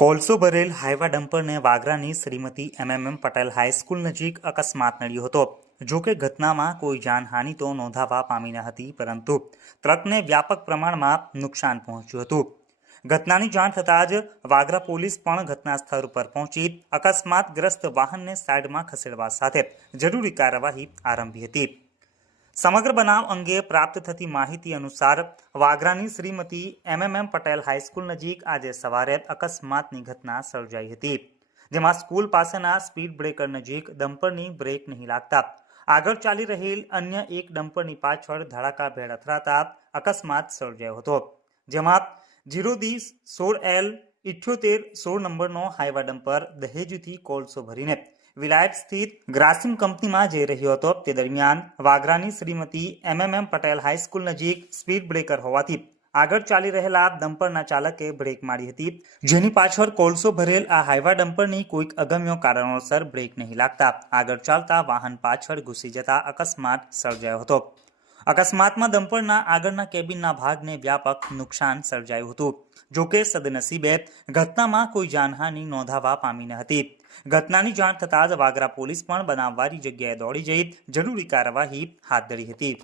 કોલસો ભરેલ હાઈવા ડમ્પરને વાગરાની Shrimati M M M Patel high school નજીક અકસ્માત નડ્યો હતો જોકે ઘટનામાં કોઈ જાનહાનિ તો નોંધાવા પામી ન હતી પરંતુ ટ્રકને વ્યાપક પ્રમાણમાં નુકસાન પહોંચ્યું હતું ઘટનાની જાણ થતાં જ વાગરા પોલીસ પણ ઘટના સ્થળ ઉપર પહોંચી અકસ્માતગ્રસ્ત વાહનને સાઇડમાં ખસેડવા સાથે જરૂરી કાર્યવાહી આરંભી હતી સમગ્ર બનાવ અંગે પ્રાપ્ત થતી માહિતી અનુસાર વાગરાની Shrimati M M M Patel high school નજીક આજે સવારે અકસ્માતની ઘટના સર્જાઈ હતી જેમાં સ્કૂલ પાસેના સ્પીડ બ્રેકર નજીક ડમ્પરની બ્રેક નહીં લાગતા આગળ ચાલી રહેલ અન્ય એક ડમ્પરની પાછળ ધડાકા ભેળ અથડાતા અકસ્માત સર્જાયો હતો જેમાં જીરો દીસ સોળ એલ ઇઠ્યોતેર સોળ નંબરનો હાઇવા ડમ્પર દહેજથી કોલસો ભરીને વિલાયત સ્થિત ગ્રાસિમ કંપનીમાં જઈ રહ્યો હતો તે દરમિયાન વાઘરાની Shrimati M M M Patel high school નજીક સ્પીડ બ્રેકર હોવાથી આગળ ચાલી રહેલા ડમ્પરના ચાલકે બ્રેક મારી હતી જેની પાછળ કોલસો ભરેલ આ હાઈવા ડમ્પરની કોઈક અગમ્ય કારણોસર બ્રેક નહીં લાગતા આગળ ચાલતા વાહન પાછળ ઘૂસી જતા અકસ્માત સર્જાયો હતો અકસ્માતમાં ડમ્પરના આગળના કેબિનના ભાગને વ્યાપક નુકસાન સર્જાયું હતું જોકે સદનસીબે ઘટનામાં કોઈ જાનહાની નોંધાવા પામી ન હતી ઘટનાની જાણ થતાં જ વાગરા પોલીસ પણ બનાવવાની જગ્યાએ દોડી જઈ જરૂરી કાર્યવાહી હાથ ધરી હતી